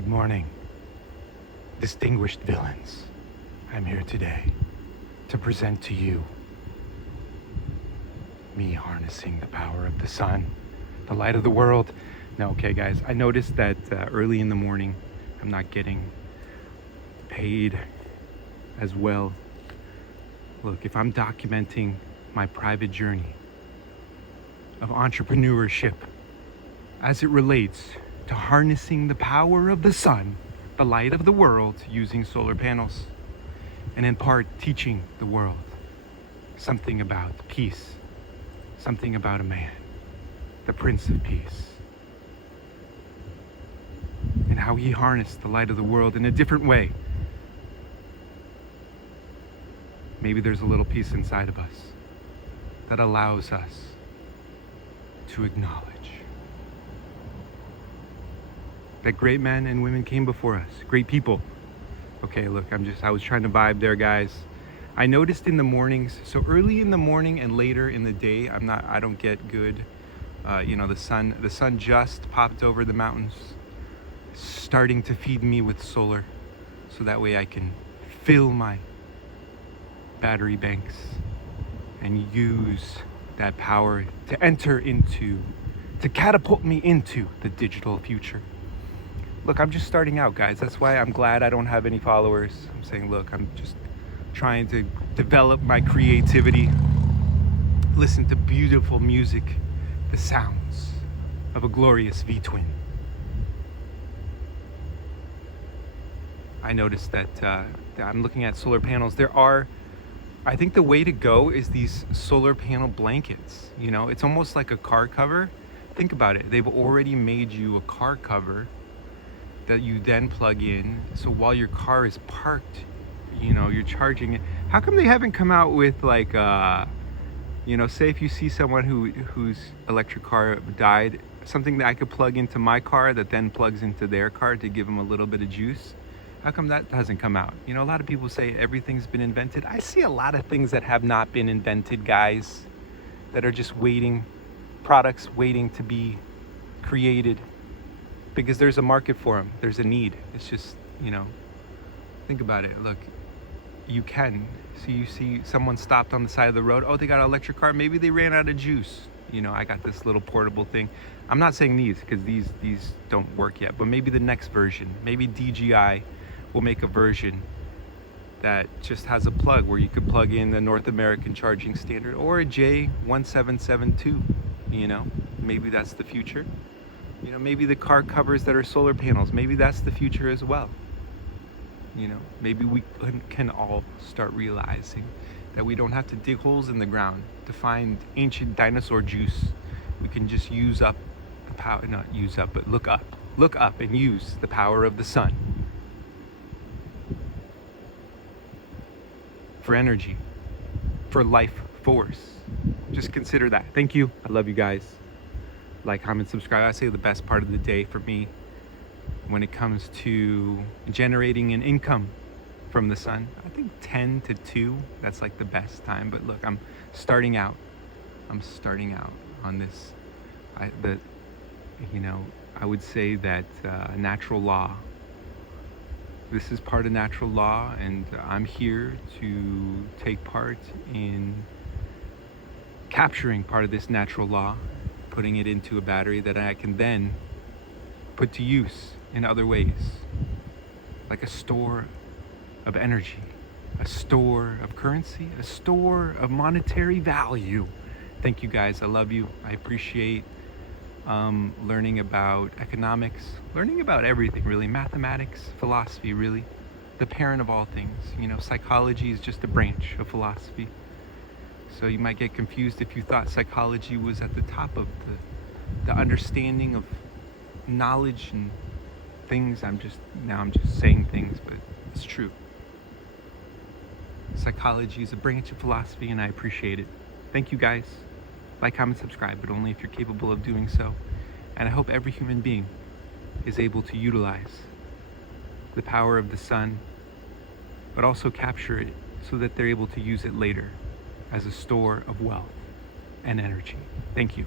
Good morning, distinguished villains. I'm here today to present to you me harnessing the power of the sun, the light of the world. No, okay, guys, I noticed that early in the morning, I'm not getting paid as well. Look, if I'm documenting my private journey of entrepreneurship as it relates to harnessing the power of the sun, the light of the world, using solar panels, and in part teaching the world something about peace, something about a man, the Prince of Peace, and how he harnessed the light of the world in a different way. Maybe there's a little piece inside of us that allows us to acknowledge that great men and women came before us, great people. Okay, look, I was trying to vibe there, guys. I noticed in the mornings, so early in the morning and later in the day, I don't get good. The sun just popped over the mountains, starting to feed me with solar, so that way I can fill my battery banks and use that power to catapult me into the digital future. Look, I'm just starting out, guys. That's why I'm glad I don't have any followers. I'm saying, look, I'm just trying to develop my creativity, listen to beautiful music, the sounds of a glorious V-twin. I noticed that I'm looking at solar panels. I think the way to go is these solar panel blankets. You know, it's almost like a car cover. Think about it. They've already made you a car cover that you then plug in. So while your car is parked, you're charging it. How come they haven't come out with like, say if you see someone whose electric car died, something that I could plug into my car that then plugs into their car to give them a little bit of juice? How come that hasn't come out? A lot of people say everything's been invented. I see a lot of things that have not been invented, guys, that are just products waiting to be created because there's a market for them. There's a need. It's just, think about it. Look, you see someone stopped on the side of the road. Oh, they got an electric car. Maybe they ran out of juice. I got this little portable thing. I'm not saying these because these don't work yet, but maybe the next version, maybe DJI will make a version that just has a plug where you could plug in the North American charging standard or a J1772. Maybe that's the future. Maybe the car covers that are solar panels, maybe that's the future as well. Maybe we can all start realizing that we don't have to dig holes in the ground to find ancient dinosaur juice. We can just use up the power, not use up, but look up and use the power of the sun for energy, for life force. Just consider that. Thank you. I love you guys. Like, comment, subscribe. I say the best part of the day for me when it comes to generating an income from the sun, I think 10 to 2, that's like the best time. But look, I'm starting out on this. I would say that natural law, this is part of natural law, and I'm here to take part in capturing part of this natural law, putting it into a battery that I can then put to use in other ways, like a store of energy, a store of currency, a store of monetary value. Thank you, guys. I love you. I appreciate learning about economics, learning about everything, really. Mathematics, philosophy, really. The parent of all things. Psychology is just a branch of philosophy. So you might get confused if you thought psychology was at the top of the understanding of knowledge and things. I'm just saying things, but it's true. Psychology is a branch of philosophy, and I appreciate it. Thank you, guys. Like, comment, subscribe, but only if you're capable of doing so. And I hope every human being is able to utilize the power of the sun, but also capture it so that they're able to use it later as a store of wealth and energy. Thank you.